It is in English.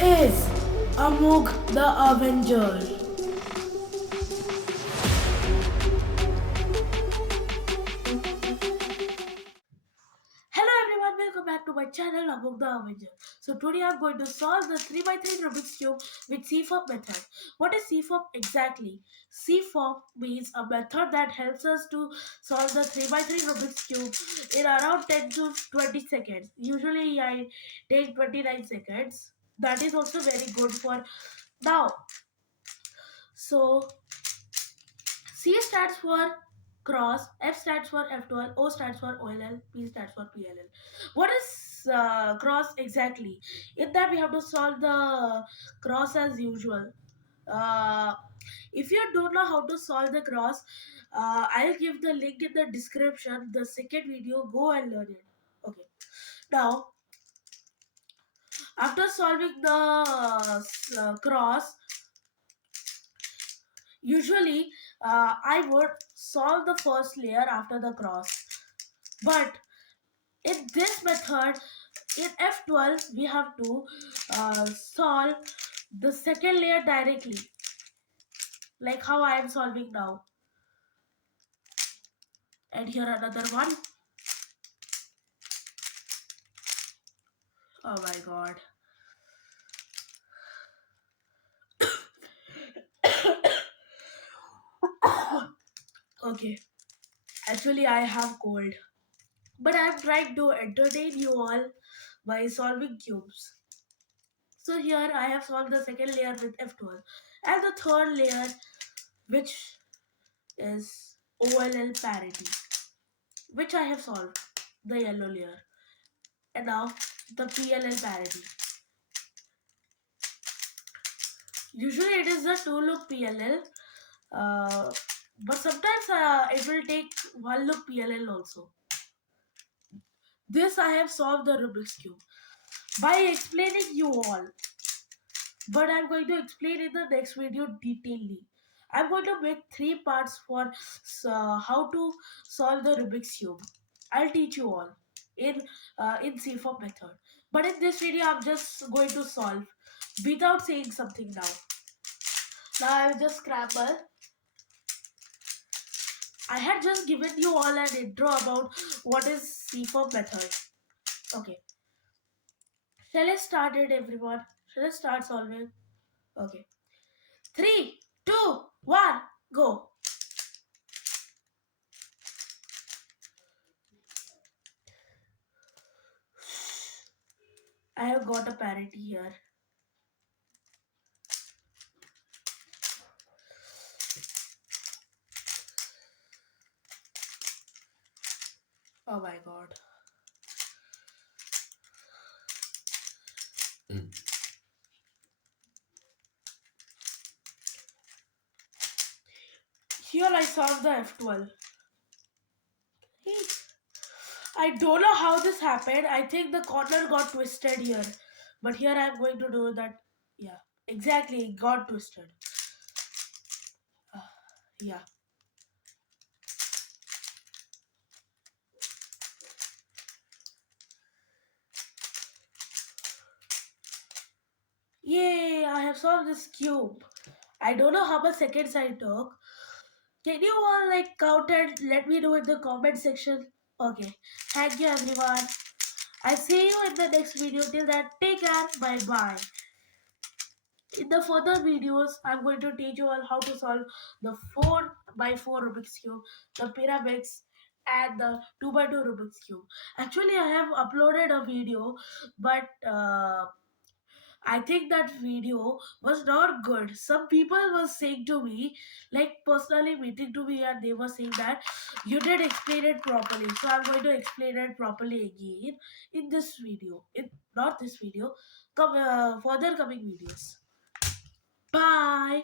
is Amogh the Avenger. Hello everyone, welcome back to my channel Amogh the Avenger. So today I'm going to solve the 3 by 3 Rubik's Cube with CFOP method. What is CFOP exactly? CFOP means a method that helps us to solve the 3 by 3 Rubik's Cube in around 10 to 20 seconds. Usually I take 29 seconds. That is also very good for now. So C stands for cross, F stands for F12, O stands for OLL, P stands for PLL. What is cross exactly? In that we have to solve the cross as usual. Uh, if you don't know how to solve the cross, I'll give the link in the description. The second video, go and learn it. Okay. Now, after solving the cross, usually I would solve the first layer after the cross. But in this method, in F12, we have to solve the second layer directly, like how I am solving now. And here another one. Oh my god. Okay, actually I have cold, but I am trying to entertain you all by solving cubes. So here I have solved the second layer with F12 and the third layer, which is OLL parity, which I have solved, the yellow layer. And now the PLL parity. Usually it is the two look PLL, but sometimes it will take one look PLL also. This I have solved the Rubik's Cube by explaining you all, but I'm going to explain in the next video detailedly. I'm going to make three parts for how to solve the Rubik's Cube. I'll teach you all in CFOP method. But in this video, I'm just going to solve without saying something now. Now I will just scramble. I had just given you all an intro about what is CFOP method. Okay. Shall I start it, everyone? Shall I start solving? Okay. 3, 2, 1, go. I have got a parity here. Oh my god. Here I solved the F12. I don't know how this happened. I think the corner got twisted here. But here I'm going to do that. Yeah, exactly. It got twisted. Yeah. Yay, I have solved this cube. I don't know how much seconds I took. Can you all like count and let me know in the comment section? Okay. Thank you everyone. I'll see you in the next video. Till then, take care. Bye bye. In the further videos, I'm going to teach you all how to solve the 4 by 4 Rubik's Cube, the pyramids, and the 2 by 2 Rubik's Cube. Actually, I have uploaded a video, but I think that video was not good. Some people were saying to me, like personally meeting to me, and they were saying that you did explain it properly. So I'm going to explain it properly again in this video. In not this video, further coming videos. Bye.